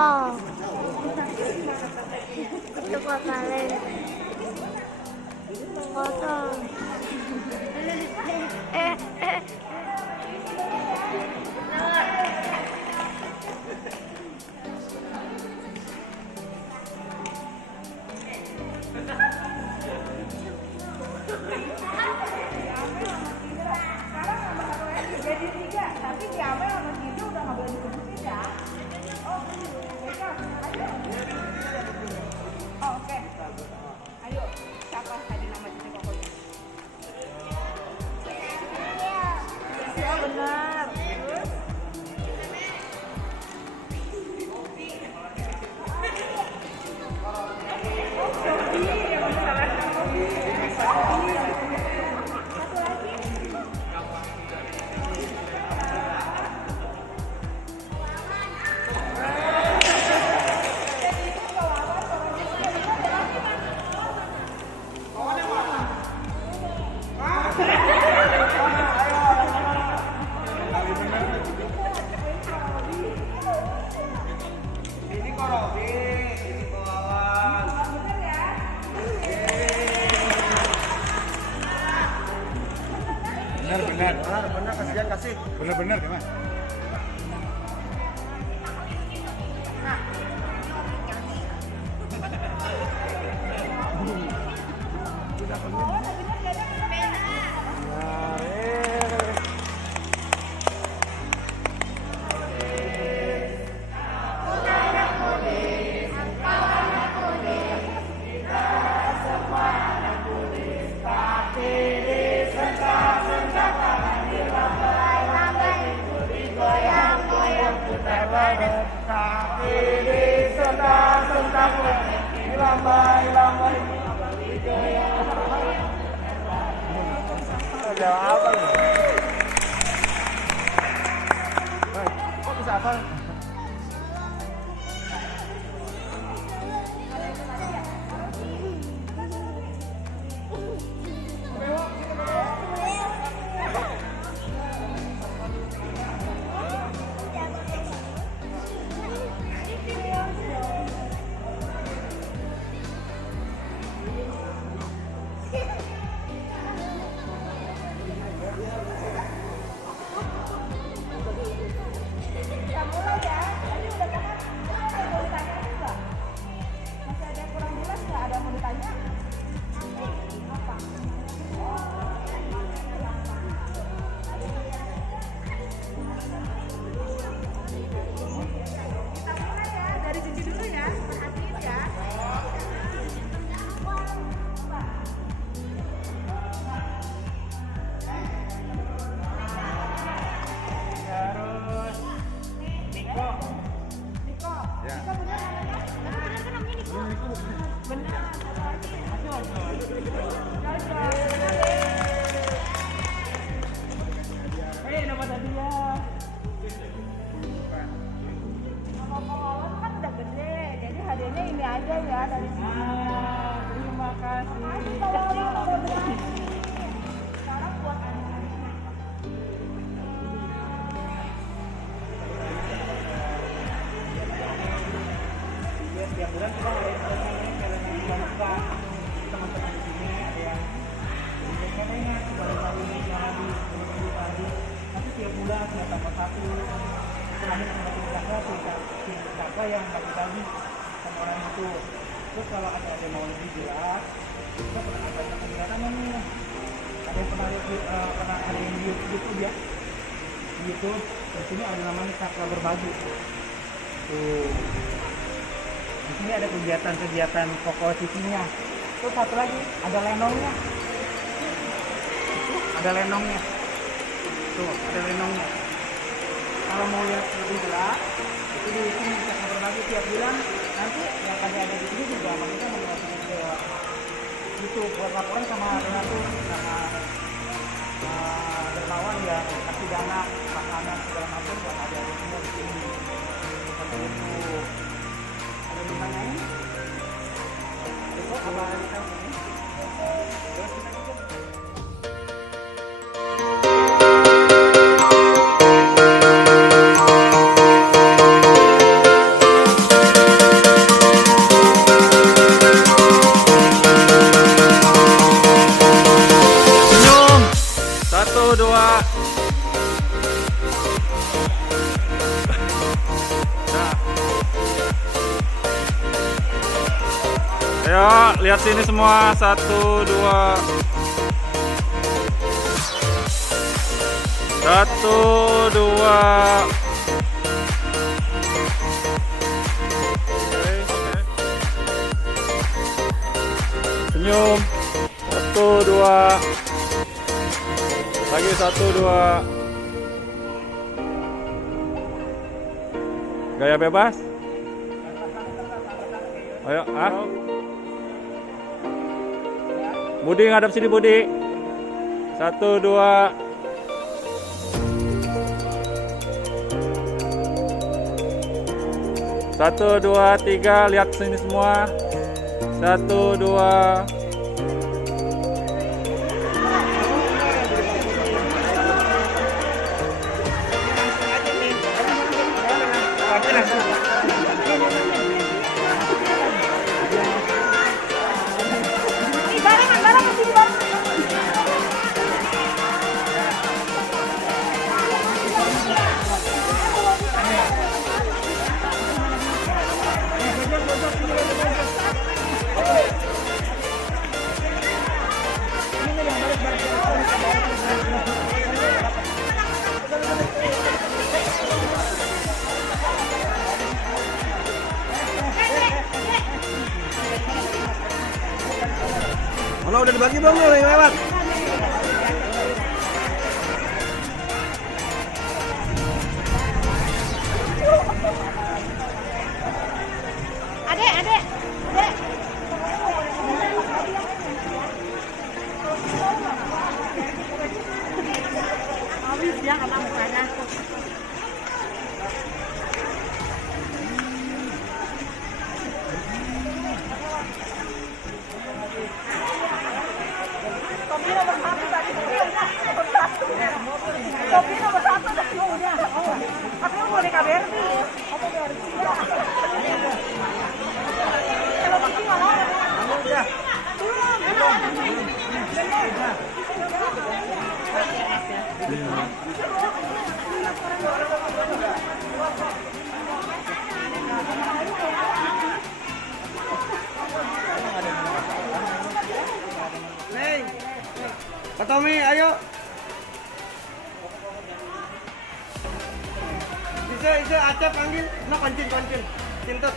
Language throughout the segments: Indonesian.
Wow. Ketua kalian. Kotor. Jadi 3, tapi diambil sama itu udah nggak boleh disebutin ya. Oh, ayo. Oh, oke. Ayo, siapa tadi nama jadi pokoknya? Ya benar. Terus? Benar, kasihan kasih. Benar gimana? Ada apa nih? Kok bisa apa? Ini aja ya dari sini. Terima kasih. Sekarang buat anak-anak. Setiap bulan kita ada yang teman-teman di sini ada yang celengan kebajikan tadi. Tapi tiap bulan kita tambah satu. Terakhir kita Cakra yang bagi-bagi sama orang itu. Terus kalau ada yang mau lebih jelas, kita pernah ada kegiatan nih. Ada yang pernah ada yang di YouTube ya. Di YouTube, di sini ada namanya Cakra Berbagi. Tuh. Di sini ada kegiatan pokok sisinya. Terus satu lagi ada lenongnya. Ada lenongnya. Tuh, ada lenongnya. Kalau mau lihat lebih jelas, itu di sini Cakra Berbagi tiap bulan. Nanti yang ada di sini juga maksudnya menggunakan ke YouTube buat laporan sama donatur, sama dermawan ya, kasih dana, makanan segala macam buat ada semua di sini. Seperti itu. Ada yang nanyain? Itu apa kita ini? Terus kita juga. Ayo, lihat sini semua. 1, 2. 1, 2. Senyum. 1, 2. Lagi 1, 2. Gaya bebas. Ayo, Budi ngadap sini, Budi. 1, 2. 1, 2, 3. Lihat sini semua. 1, 2. Kalau udah dibagi belum yang lewat? Adek. Habis ya kena mukanya. Topi nomor 1 tadi. Topi nomor 1 tadi udah. Tapi boleh KBRI. Apa BRI? Kalau topi mana? Udah. Neng, Pak Tommy, ayo. Bisa Aceh panggil, nah koncin, cintut.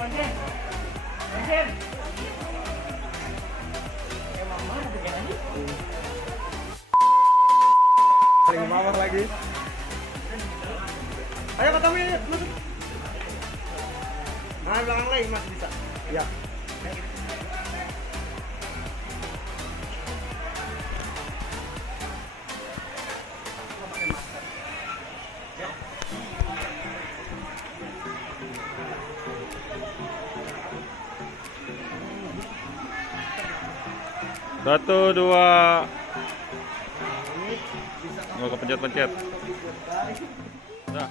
Koncin. Lagi mawar lagi. Ayo Pak Tommy, ayo masuk. Nah, belakang lagi masih bisa. Ya. Satu, 2. Nggak kepencet-pencet. Udah.